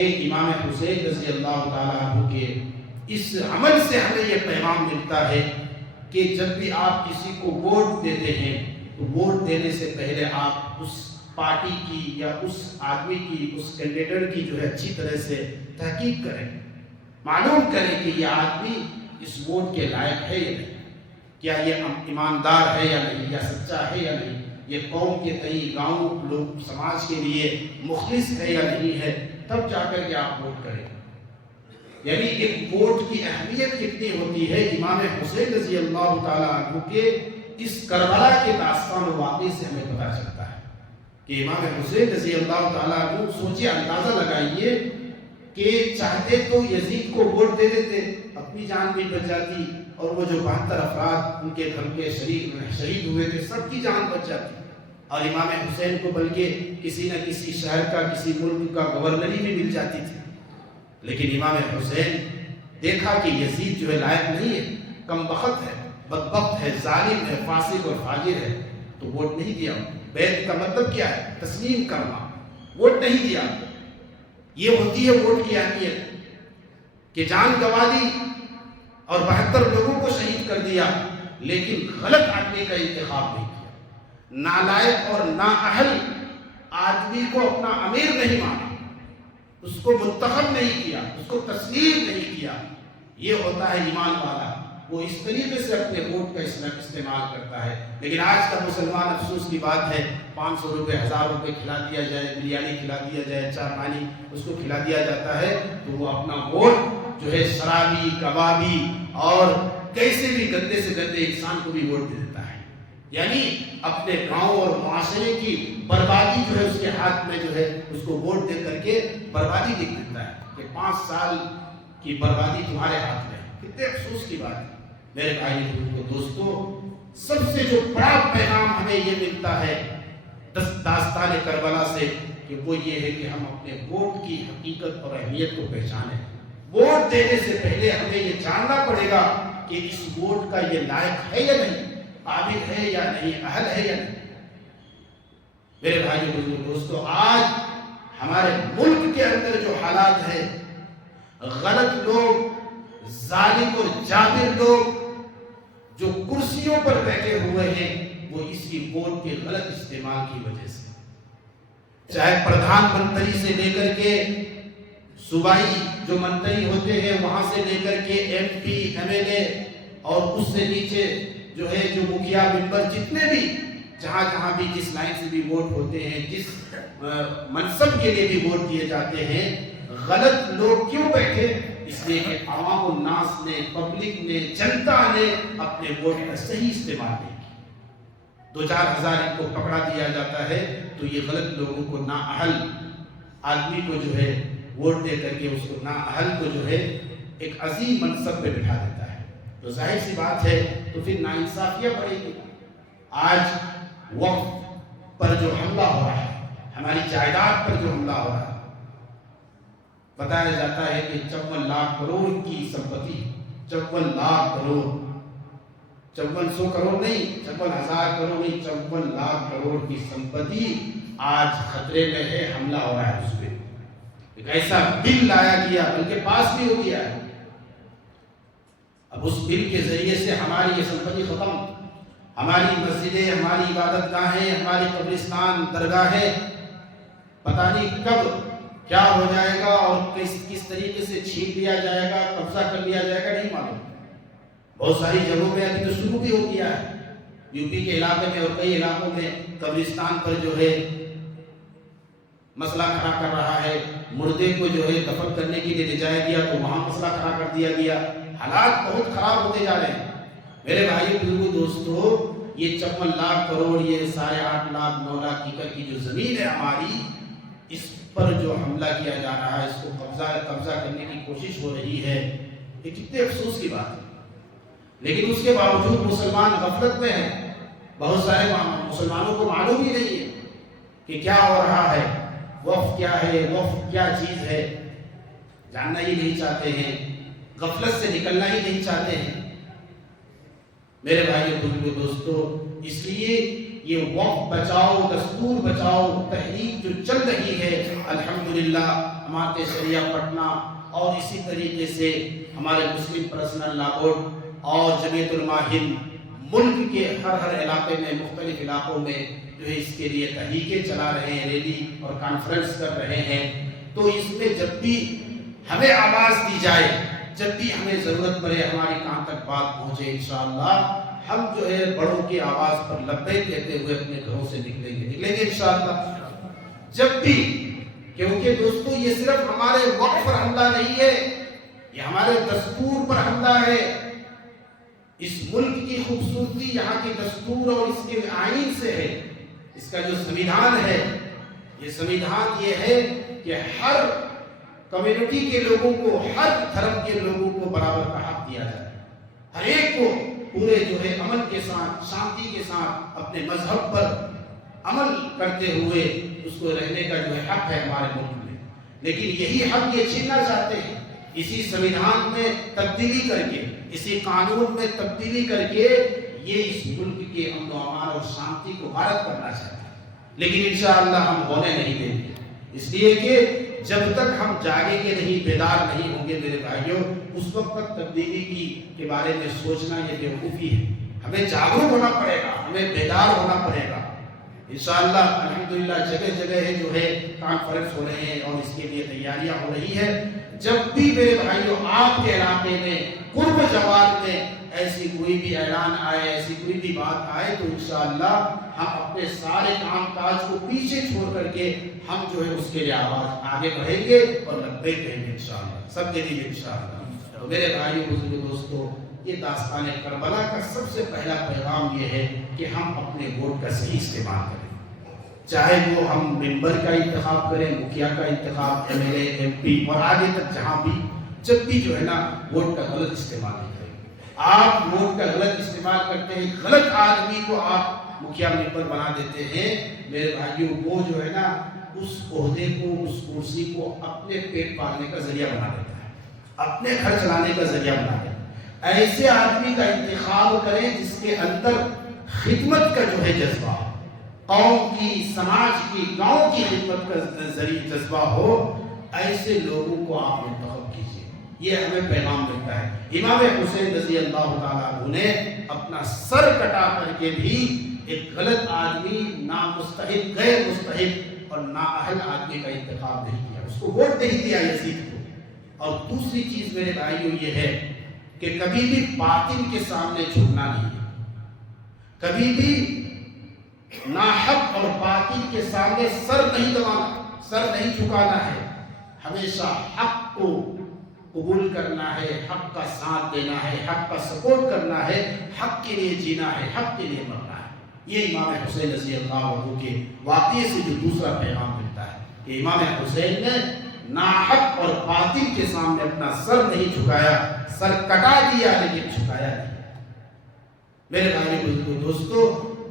امام حسین رضی اللہ تعالیٰ عنہ کے اس عمل سے ہمیں یہ پیغام ملتا ہے کہ جب بھی آپ کسی کو ووٹ دیتے ہیں تو ووٹ دینے سے پہلے آپ اس پارٹی کی یا اس آدمی کی، اس کینڈیڈیٹ کی جو ہے اچھی طرح سے تحقیق کریں، معلوم کریں کہ یہ آدمی اس ووٹ کے لائق ہے یا نہیں، کیا یہ ایماندار ہے یا نہیں، یا سچا ہے یا نہیں، یہ قوم کے تئیں، گاؤں لوگ سماج کے لیے مخلص ہے یا نہیں ہے، تب جا کر کے آپ ووٹ کریں۔ یعنی ایک ووٹ کی اہمیت کتنی ہوتی ہے، امام حسین رضی اللہ تعالیٰ عنہ کے اس کربلا کے داستان و واقعے سے ہمیں پتہ چلتا ہے کہ امام حسین رضی اللہ تعالیٰ عنہ، سوچے، اندازہ لگائیے کہ چاہتے تو یزید کو ووٹ دے دیتے، اپنی جان بھی بچ جاتی، اور وہ جو 72 افراد ان کے گھر کے شہید ہوئے تھے سب کی جان بچ جاتی، اور امام حسین کو بلکہ کسی نہ کسی شہر کا، کسی ملک کا گورنری بھی مل جاتی تھی۔ لیکن امام حسین دیکھا کہ یزید جو ہے لائق نہیں ہے، کم بخت ہے، بدبخت ہے، ظالم ہے، فاسق اور فاجر ہے، تو ووٹ نہیں دیا۔ بیعت کا مطلب کیا ہے؟ تسلیم کرنا، ووٹ نہیں دیا۔ یہ ہوتی ہے ووٹ کی اہمیت کہ جان گنوا دی اور 72 لوگوں کو شہید کر دیا، لیکن غلط آدمی کا انتخاب نہیں کیا، نالائق اور نااہل آدمی کو اپنا امیر نہیں مانا، اس کو منتخب نہیں کیا، اس کو تسلیم نہیں کیا۔ یہ ہوتا ہے ایمان والا، وہ اس طریقے سے اپنے ووٹ کا استعمال کرتا ہے۔ لیکن آج کا مسلمان، افسوس کی بات ہے، 500 روپے 1000 روپے کھلا دیا جائے، بریانی کھلا دیا جائے، چائے پانی اس کو کھلا دیا جاتا ہے، تو وہ اپنا ووٹ جو ہے شرابی، کبابی اور کیسے بھی گندے سے گندے انسان کو بھی ووٹ دے دیتا ہے۔ یعنی اپنے گاؤں اور معاشرے کی بربادی جو ہے اس کے ہاتھ میں جو ہے اس کو ووٹ دے کر کے بربادی لکھ دیتا ہے کہ 5 سال کی بربادی تمہارے ہاتھ میں ہے۔ کتنے افسوس کی بات ہے میرے بھائی دوستو۔ سب سے جو بڑا پیغام ہمیں یہ ملتا ہے داستان کربلا سے، کہ وہ یہ ہے کہ ہم اپنے ووٹ کی حقیقت اور اہمیت کو پہچانیں۔ ووٹ دینے سے پہلے ہمیں یہ جاننا پڑے گا کہ اس ووٹ کا یہ لائق ہے یا نہیں، قابل ہے یا نہیں، اہل ہے یا نہیں۔ میرے بھائی دوستو، آج ہمارے ملک کے اندر جو حالات ہے، غلط لوگ، ظالم اور جابر لوگ جو کرسیوں پر بیٹھے ہوئے ہیں، وہ اسی ووٹ کے غلط استعمال کی وجہ سے، چاہے پردھان منتری سے لے کر کے صوبائی جو منتری ہوتے ہیں وہاں سے لے کر کے M P, M L A, اور اس سے نیچے جو ہے جو مکھیا، ممبر، جتنے بھی جہاں جہاں بھی جس لائن سے بھی ووٹ ہوتے ہیں، جس منصب کے لیے بھی ووٹ دیے جاتے ہیں، غلط لوگ کیوں بیٹھے؟ اس لیے کہ عوام الناس نے، پبلک نے، جنتا نے اپنے ووٹ کا صحیح استعمال نہیں کیا۔ 2-4 ہزار ان کو پکڑا دیا جاتا ہے تو یہ غلط لوگوں کو، نااہل آدمی کو جو ہے ووٹ دے کر کے اس کو، نااہل کو جو ہے ایک عظیم منصب پہ بٹھا دیتا ہے، تو ظاہر سی بات ہے تو پھر ناانصافیاں بڑھے گی۔ آج وقف پر جو حملہ ہو رہا ہے، ہماری جائیداد پر جو حملہ ہو رہا ہے، بتایا جاتا ہے کہ 54 لاکھ کروڑ کی سمپتی، 54 لاکھ کروڑ، 5400 کروڑ نہیں، 56,000 کروڑ نہیں، 54 لاکھ کروڑ کی سمپتی آج خطرے میں ہے، حملہ ہو رہا ہے اس پہ۔ ایک ایسا بل لایا گیا، بلکہ پاس بھی ہو گیا ہے، اب اس بل کے ذریعے سے ہماری یہ سمپتی ختم، ہماری مسجدیں، ہماری عبادت گاہیں، ہماری قبرستان، درگاہیں، پتہ نہیں کب کیا ہو جائے گا اور کس طریقے سے چھین لیا جائے گا، قبضہ کر لیا جائے گا، نہیں معلوم۔ بہت ساری جگہوں میں ابھی تو شروع بھی ہو گیا ہے، یو پی کے علاقے میں اور کئی علاقوں میں قبرستان پر جو ہے مسئلہ کھڑا کر رہا ہے، مردے کو جو ہے دفن کرنے کے لیے لے جایا گیا تو وہاں مسئلہ کھڑا کر دیا گیا۔ حالات بہت خراب ہوتے جا رہے ہیں میرے بھائی بزرگوں دوستو۔ یہ 54 لاکھ کروڑ، یہ 8.5 لاکھ 9 لاکھ ایکڑ کی جو زمین ہے ہماری، اس پر جو حملہ کیا جا رہا ہے، اس کو قبضہ کرنے کی کوشش ہو رہی ہے، یہ کتنے افسوس کی بات ہے۔ لیکن اس کے باوجود مسلمان غفلت میں ہیں، بہت سارے مسلمانوں کو معلوم ہی نہیں ہے کہ کیا ہو رہا ہے، وقف کیا ہے، وقف کیا چیز ہے، جاننا ہی نہیں چاہتے ہیں، غفلت سے نکلنا ہی نہیں چاہتے ہیں میرے بھائی بزرگوں دوستو۔ اس لیے یہ وقف بچاؤ، دستور بچاؤ تحریک جو چل رہی ہے، الحمدللہ جماعت شریعہ پٹنہ اور اسی طریقے سے ہمارے مسلم پرسنل لا بورڈ اور جمعیت علماء ہند ملک کے ہر علاقے میں مختلف علاقوں میں جو ہے اس کے لیے تحریکیں چلا رہے ہیں، ریلی اور کانفرنس کر رہے ہیں۔ تو اس میں جب بھی ہمیں آواز دی جائے، جب بھی ہمیں ضرورت پڑے، ہماری کان تک بات پہنچے، انشاءاللہ ہم جو ہے بڑوں کی آواز پر لبیک کہتے ہوئے اپنے گھروں سے نکلیں گے انشاءاللہ جب بھی، کیونکہ دوستو یہ صرف ہمارے وقت پر حملہ نہیں ہے، یہ ہمارے دستور پر حملہ ہے۔ اس ملک کی خوبصورتی یہاں کی دستور اور اس کے آئین سے ہے۔ اس کا جو سمویدھان ہے، یہ سمویدھان یہ ہے کہ ہر کمیونٹی کے لوگوں کو، ہر دھرم کے لوگوں کو برابر کا حق دیا جائے، ہر ایک کو پورے جو ہے امن کے ساتھ، شانتی کے ساتھ اپنے مذہب پر عمل کرتے ہوئے اس کو رہنے کا جو ہے حق ہے ہمارے ملک میں۔ لیکن یہی حق یہ چھیننا چاہتے ہیں، اسی سمویدھان میں تبدیلی کر کے، اسی قانون میں تبدیلی کر کے یہ اس ملک کے امن و امان اور شانتی کو غارت کرنا چاہتے ہیں۔ لیکن انشاءاللہ ہم ہونے نہیں دیں گے، اس لیے کہ جب تک ہم جاگیں گے نہیں، بیدار نہیں ہوں گے میرے بھائیوں، اس وقت تک تبدیلی کے بارے میں سوچنا یہ بیوقوفی ہے۔ ہمیں جاگروک ہونا پڑے گا، ہمیں بیدار ہونا پڑے گا۔ انشاءاللہ الحمدللہ جگہ جگہ جو ہے کانفرنس ہو رہے ہیں اور اس کے لیے تیاریاں ہو رہی ہے۔ جب بھی میرے بھائیوں آپ کے علاقے میں، قرب جوار میں ایسی کوئی بھی اعلان آئے، ایسی کوئی بھی بات آئے، تو انشاءاللہ ہم اپنے سارے کام کاج کو پیچھے چھوڑ کر کے ہم جو ہے اس کے لیے آواز آگے بڑھیں گے اور لبیک کہیں گے انشاءاللہ، سب کے لیے انشاءاللہ۔ تو میرے بھائیوں بزرگوں دوستو، یہ داستان کربلا کا سب سے پہلا پیغام یہ ہے کہ ہم اپنے ووٹ کا صحیح استعمال کریں، چاہے وہ ہم ممبر کا انتخاب کریں، مکھیا کا انتخاب، M L A, M P اور آگے تک جہاں بھی، جب بھی جو ہے نا ووٹ کا غلط استعمال نہیں کریں۔ آپ ووٹ کا غلط استعمال کرتے ہیں، غلط آدمی کو آپ مکھیا ممبر بنا دیتے ہیں، میرے بھائیوں وہ جو ہے نا اس عہدے کو، اس کرسی کو اپنے پیٹ پالنے کا ذریعہ بنا دیتا ہے، اپنے گھر چلانے کا ذریعہ بنا دیتا ہے۔ ایسے آدمی کا انتخاب کریں جس کے اندر خدمت کا جو ہے جذبہ، قوم کی، سماج کی، گاؤں کی خدمت کا ذریعہ جذبہ ہو، ایسے لوگوں کو آپ منتخب کیجیے۔ یہ ہمیں پیغام ملتا ہے۔ امام حسین رضی اللہ تعالیٰ عنہ نے اپنا سر کٹا کر کے بھی ایک غلط آدمی، نامستحق، غیر مستحق اور نااہل آدمی کا انتخاب نہیں کیا، اس کو ووٹ نہیں دیا یزید کو۔ اور دوسری چیز میرے بھائیوں یہ ہے کہ کبھی بھی باطل کے سامنے جھکنا نہیں ہے، کبھی بھی ناحق اور باطل کے سامنے سر نہیں دبانا، سر نہیں جھکانا ہے، ہمیشہ حق کو قبول کرنا ہے، حق کا ساتھ دینا ہے، حق کا سپورٹ کرنا ہے، حق کے لیے جینا ہے، حق کے لیے مرنا ہے۔ یہ امام حسین رضی اللہ عنہ کے واقعے سے جو دوسرا پیغام ملتا ہے کہ امام حسین نے ناحق اور باطل کے سامنے اپنا سر نہیں جھکایا، سر کٹا دیا لیکن جھکایا نہیں۔ میرے بھائی دوستو،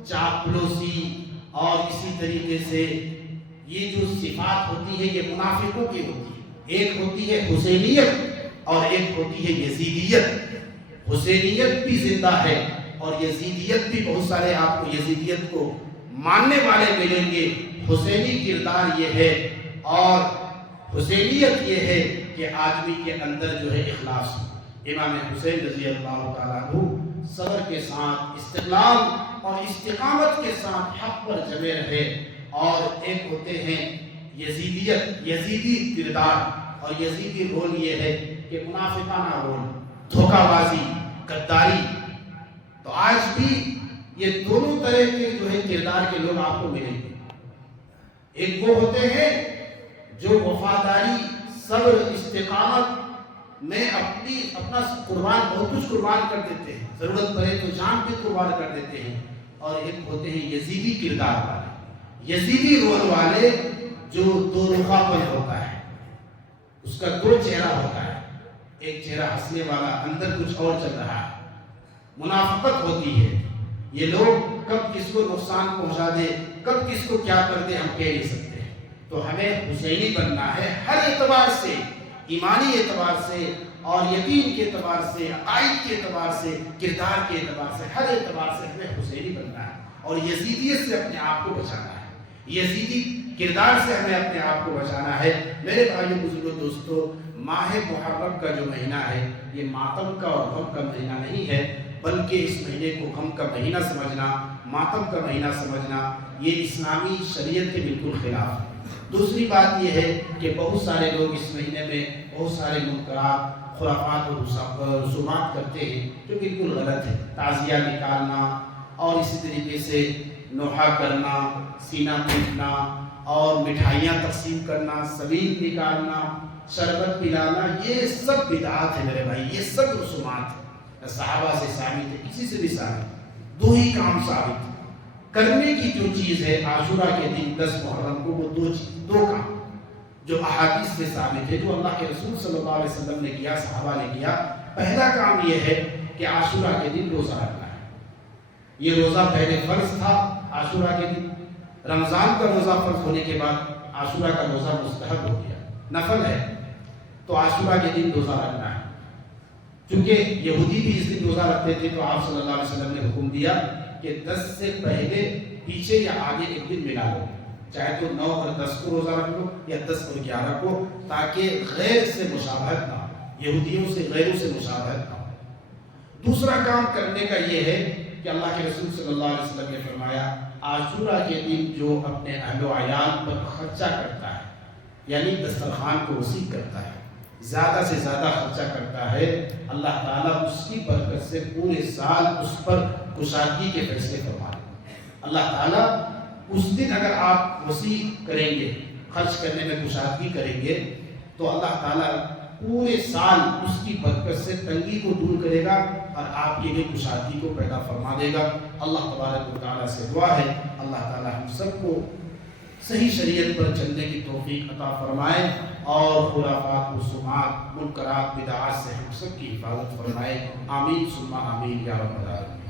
چاپلوسی اور اسی طریقے سے یہ جو صفات ہوتی ہے یہ منافقوں کی ہوتی ہے۔ ایک ہوتی ہے حسینیت اور ایک ہوتی ہے یزیدیت۔ حسینیت بھی زندہ ہے اور یزیدیت بھی، بہت سارے آپ کو یزیدیت کو ماننے والے ملیں گے۔ حسینی کردار یہ ہے اور حسینیت یہ ہے کہ آدمی کے اندر جو ہے اخلاص ہو۔ امام حسین رضی اللہ تعالیٰ عنہ صبر کے ساتھ، استقلال اور استقامت کے ساتھ حق پر جمے رہے۔ اور ایک ہوتے ہیں یزیدیت، یزیدی کردار، اور یزیدی رول یہ ہے کہ منافقانہ رول، دھوکہ بازی، غداری۔ تو آج بھی یہ دونوں طرح کے جو ہے کردار کے لوگ آپ کو ملیں گے۔ ایک وہ ہوتے ہیں جو وفاداری، صبر، استقامت میں اپنا قربان، بہت کچھ قربان کر دیتے ہیں، ضرورت پڑے تو جان بھی قربان کر دیتے ہیں۔ اور ایک ہوتے ہیں یزیدی کردار والے، یزیدی رول والے، جو دو رخا پن ہوتا ہے، اس کا دو چہرہ ہوتا ہے، ایک چہرہ ہنسنے والا، اندر کچھ اور چل رہا ہے، منافقت ہوتی ہے۔ یہ لوگ کب کس کو نقصان پہنچا دے، کب کس کو کیا کر دے، ہم کہہ نہیں سکتے۔ تو ہمیں حسینی بننا ہے ہر اعتبار سے، ایمانی اعتبار سے اور یقین کے اعتبار سے، عقائد کے اعتبار سے، کردار کے اعتبار سے، ہر اعتبار سے ہمیں حسینی بننا ہے اور یزیدیت سے اپنے آپ کو بچانا ہے۔ یزیدی کردار سے ہمیں اپنے آپ کو بچانا ہے۔ میرے بھائیوں بزرگوں دوستو، ماہ محرم کا جو مہینہ ہے یہ ماتم کا اور غم کا مہینہ نہیں ہے، بلکہ اس مہینے کو غم کا مہینہ سمجھنا، ماتم کا مہینہ سمجھنا، یہ اسلامی شریعت کے بالکل خلاف ہے۔ دوسری بات یہ ہے کہ بہت سارے لوگ اس مہینے میں بہت سارے منکرات، خرافات اور رسومات کرتے ہیں جو بالکل غلط ہے۔ تعزیہ نکالنا اور اسی طریقے سے نوحہ کرنا، سینہ پیٹنا اور مٹھائیاں تقسیم کرنا، سبیل نکالنا، شربت پلانا، یہ سب بدعات ہے میرے بھائی، یہ سب رسومات ہیں۔ صحابہ سے ثابت ہے، کسی سے بھی ثابت، دو ہی کام ثابت کرنے کی جو چیز ہے عاشورہ کے دن 10 محرم کو، وہ دو کام جو احادیث سے ثابت ہے، جو اللہ کے رسول صلی اللہ علیہ وسلم نے کیا، صحابہ نے کیا۔ پہلا کام یہ ہے کہ عاشورہ کے دن روزہ رکھنا ہے۔ یہ روزہ پہلے فرض تھا عاشورہ کے دن، رمضان کا روزہ فرض ہونے کے بعد عاشورہ کا روزہ مستحب ہو گیا، نفل ہے، تو عاشورہ کے دن روزہ رکھنا ہے۔ چونکہ یہودی بھی اس دن روزہ رکھتے تھے تو آپ صلی اللہ علیہ وسلم نے حکم دیا کہ 10 سے پہلے پیچھے یا آگے ایک دن ملا لو، چاہے تو 9 اور 10 کو روزہ رکھ لو یا 10 اور 11 کو، تاکہ غیر سے مشابہت نہ ہو، یہودیوں سے غیروں سے مشابہت نہ ہو۔ دوسرا کام کرنے کا یہ ہے کہ اللہ کے رسول صلی اللہ علیہ وسلم نے فرمایا عاشورہ کے دن جو اپنے اہل و عیال پر خرچہ کرتا ہے، یعنی دسترخوان کو وسیع کرتا ہے، زیادہ سے زیادہ خرچہ کرتا ہے، اللہ تعالیٰ اس کی برکت سے پورے سال اس پر کشادگی کے فیصلے فرما دیں۔ اللہ تعالیٰ اس دن اگر آپ وسیع کریں گے، خرچ کرنے میں کشادگی کریں گے، تو اللہ تعالیٰ پورے سال اس کی برکت سے تنگی کو دور کرے گا اور آپ کے لیے کشادگی کو پیدا فرما دے گا۔ اللہ تبارک و تعالیٰ سے دعا ہے اللہ تعالیٰ ہم سب کو صحیح شریعت پر چلنے کی توفیق عطا فرمائے اور خرافات، رسومات، منکرات، بدعات سے ہم سب کی حفاظت فرمائے۔ آمین ثم آمین یا رب العالمین۔